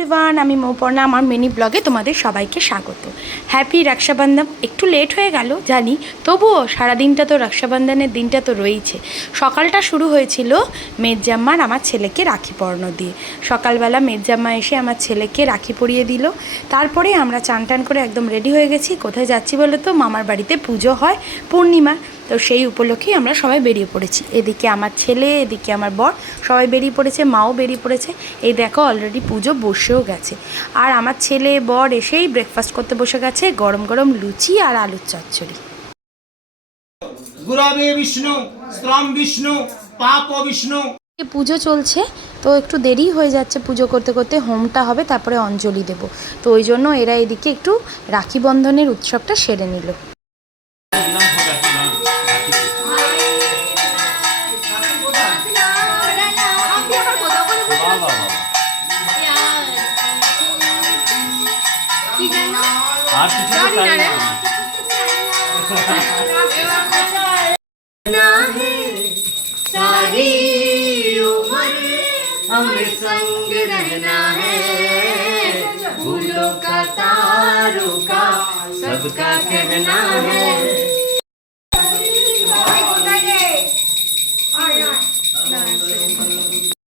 Everyone, আমি মৌপর্ণা। আমার mini ব্লগে তোমাদের সবাইকে স্বাগত। হ্যাপি রক্ষাবন্ধন। একটু লেট হয়ে গেল জানি, তবুও সারাদিনটা তো রক্ষাবন্ধনের দিনটা তো রয়েছে। সকালটা শুরু হয়েছিল মেজজাম্মার আমার ছেলেকে রাখি পরানো দিয়ে। সকালবেলা মেজজাম্মা এসে আমার ছেলেকে রাখি পরিয়ে দিল। তারপরে আমরা চান টান করে একদম রেডি হয়ে গেছি। কোথায় যাচ্ছি বলো তো? মামার বাড়িতে পুজো হয় পূর্ণিমা, তো সেই উপলক্ষেই আমরা সবাই বেরিয়ে পড়েছি। এদিকে আমার ছেলে, এদিকে আমার বর, সবাই বেরিয়ে পড়েছে, মাও বেরিয়ে পড়েছে। এই দেখো অলরেডি পুজো বসেও গেছে। আর আমার ছেলে বর এসেই ব্রেকফাস্ট করতে বসে গেছে, গরম গরম লুচি আর আলুর চচ্চড়ি। গুরবে বিষ্ণু শ্রম বিষ্ণু পাপ বিষ্ণু। পুজো চলছে, তো একটু দেরি হয়ে যাচ্ছে পুজো করতে করতে। হোমটা হবে, তারপরে অঞ্জলি দেব। তো ওই জন্য এরা এদিকে একটু রাখি বন্ধনের উৎসবটা সেরে নিল। सारी उम्र हमें संग रहना है, फूलों का तारों का सबका कहना है।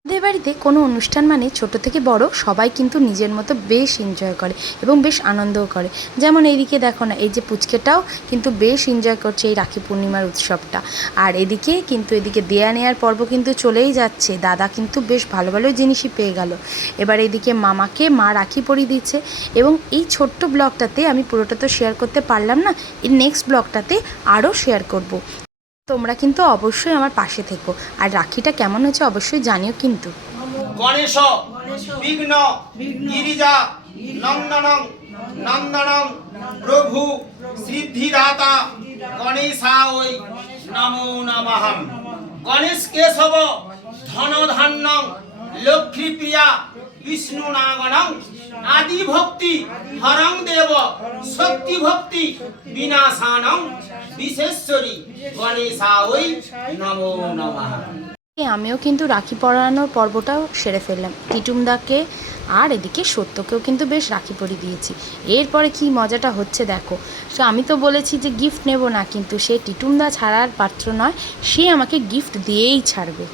আমাদের বাড়িতে কোনো অনুষ্ঠান মানে ছোট থেকে বড় সবাই কিন্তু নিজের মতো বেশ এনজয় করে এবং বেশ আনন্দও করে। যেমন এইদিকে দেখো না, এই যে পুচকেটাও কিন্তু বেশ এনজয় করছে এই রাখি পূর্ণিমার উৎসবটা। আর এদিকে দেয়া নেওয়ার পর্ব কিন্তু চলেই যাচ্ছে। দাদা কিন্তু বেশ ভালো ভালো জিনিসই পেয়ে গেল। এবার এদিকে মামাকে মা রাখি পরিয়ে দিচ্ছে। এবং এই ছোট্ট ব্লগটাতে আমি পুরোটা তো শেয়ার করতে পারলাম না, এই নেক্সট ব্লগটাতে আরও শেয়ার করব। তোমরা কিন্তু অবশ্যই আমার পাশে থেকো, আর রাখিটা কেমন হয়েছে অবশ্যই জানিও কিন্তু। গণেশ বিঘ্ন গিরিজা নন্দনং নন্দনং প্রভু সিদ্ধিদাতা গণেশায় নমো নমঃ। গণেশ কেশব ধনধান্যং লক্ষ্মীপ্রিয়া বিষ্ণু নাগনং আদি ভক্তি হরং দেব শক্তি ভক্তি বিনাশানং বিশেশ্বরী গণেশায় নমো নমঃ। আমিও কিন্তু রাখি পরানোর পর্বটাও সেরে ফেললাম। টিটুমদাকে আর এদিকে সত্যকেও কিন্তু বেশ রাখি পরিয়ে দিয়েছি। এরপরে কি মজাটা হচ্ছে দেখো। সো আমি তো বলেছি যে গিফট নেব না, কিন্তু সে টিটুমদা ছাড়ার পাত্র নয়, সে আমাকে গিফট দিয়েই ছাড়বে।